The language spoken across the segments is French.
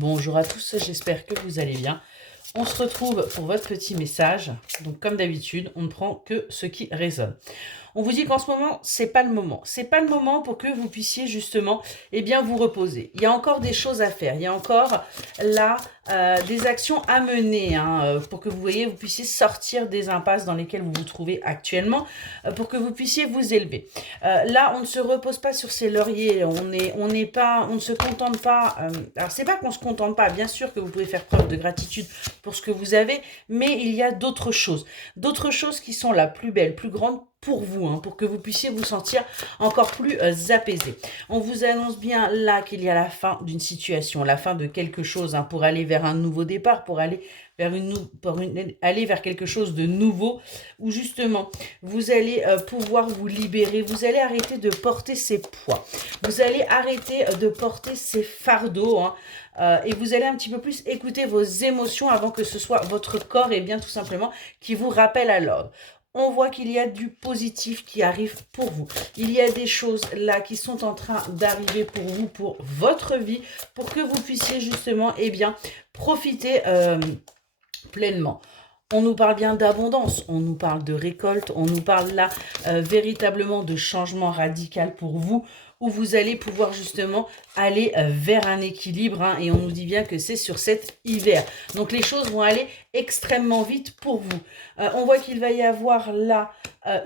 Bonjour à tous, j'espère que vous allez bien. On se retrouve pour votre petit message. Donc comme d'habitude, on ne prend que ce qui résonne. On vous dit qu'en ce moment, c'est pas le moment. C'est pas le moment pour que vous puissiez justement, bien vous reposer. Il y a encore des choses à faire. Il y a encore là des actions à mener pour que vous puissiez sortir des impasses dans lesquelles vous vous trouvez actuellement, pour que vous puissiez vous élever. Là, on ne se repose pas sur ses lauriers. On ne se contente pas. Alors c'est pas qu'on se contente pas. Bien sûr que vous pouvez faire preuve de gratitude pour ce que vous avez, mais il y a d'autres choses qui sont la plus belle, plus grande pour vous, pour que vous puissiez vous sentir encore plus apaisé. On vous annonce bien là qu'il y a la fin d'une situation, la fin de quelque chose, pour aller vers un nouveau départ, pour aller aller vers quelque chose de nouveau, où justement vous allez pouvoir vous libérer, vous allez arrêter de porter ces poids, vous allez arrêter de porter ces fardeaux, et vous allez un petit peu plus écouter vos émotions avant que ce soit votre corps, et bien tout simplement, qui vous rappelle à l'ordre. On voit qu'il y a du positif qui arrive pour vous. Il y a des choses là qui sont en train d'arriver pour vous, pour votre vie, pour que vous puissiez justement, profiter pleinement. On nous parle bien d'abondance, on nous parle de récolte, on nous parle là véritablement de changement radical pour vous, où vous allez pouvoir justement aller vers un équilibre, et on nous dit bien que c'est sur cet hiver. Donc les choses vont aller extrêmement vite pour vous. On voit qu'il va y avoir là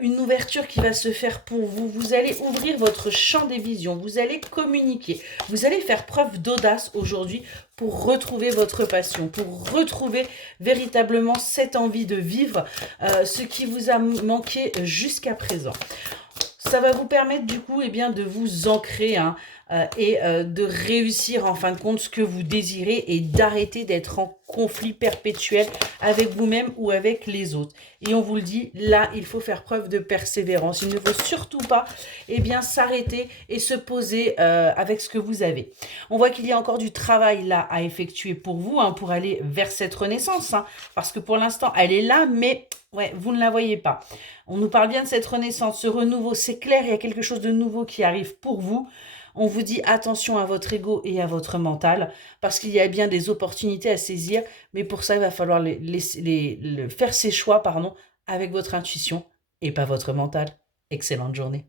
une ouverture qui va se faire pour vous. Vous allez ouvrir votre champ des visions, vous allez communiquer, vous allez faire preuve d'audace aujourd'hui pour retrouver votre passion, pour retrouver véritablement cette envie de vivre ce qui vous a manqué jusqu'à présent. Ça va vous permettre du coup de vous ancrer et de réussir en fin de compte ce que vous désirez, et d'arrêter d'être en conflit perpétuel avec vous-même ou avec les autres. Et on vous le dit, là, il faut faire preuve de persévérance. Il ne faut surtout pas s'arrêter et se poser avec ce que vous avez. On voit qu'il y a encore du travail là à effectuer pour vous, pour aller vers cette renaissance, parce que pour l'instant, elle est là, mais ouais, vous ne la voyez pas. On nous parle bien de cette renaissance, ce renouveau, c'est clair, il y a quelque chose de nouveau qui arrive pour vous. On vous dit attention à votre ego et à votre mental, parce qu'il y a bien des opportunités à saisir, mais pour ça, il va falloir faire ses choix avec votre intuition et pas votre mental. Excellente journée.